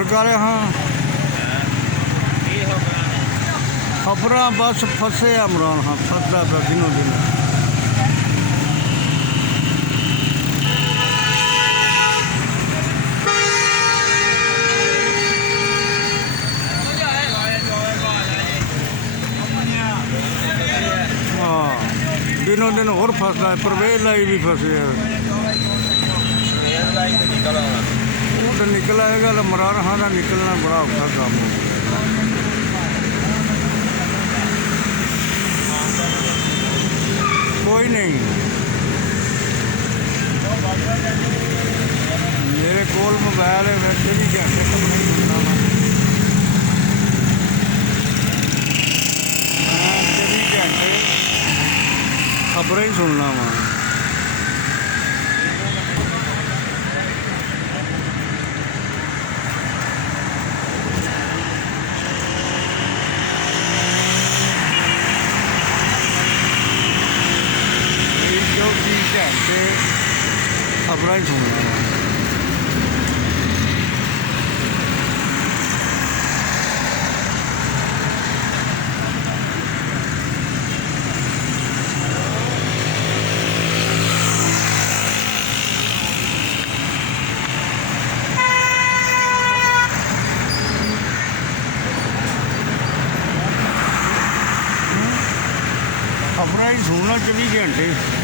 ਤੁਰਕ ਵਾਲੇ ਹਾਂ ਖਬਰਾਂ ਬਸ ਫਸੇ ਆ ਇਮਰਾਨ ਹਾਂ ਫਸਦਾ ਪਿਆ ਦਿਨੋਂ ਦਿਨ दिनों दिन और फसदा है परवेज लाई भी फसे वो तो निकल आएगा इमरान खान का निकलना बड़ा औखा काम हो कोई नहीं मेरे कोल मोबाइल है वैसे भी घंटे तक नहीं सुनना मैं 24 घंटे खबरें ही सुनना वा घंटे खबरें ही सुनना वा खबरें ही सुनना 24 घंटे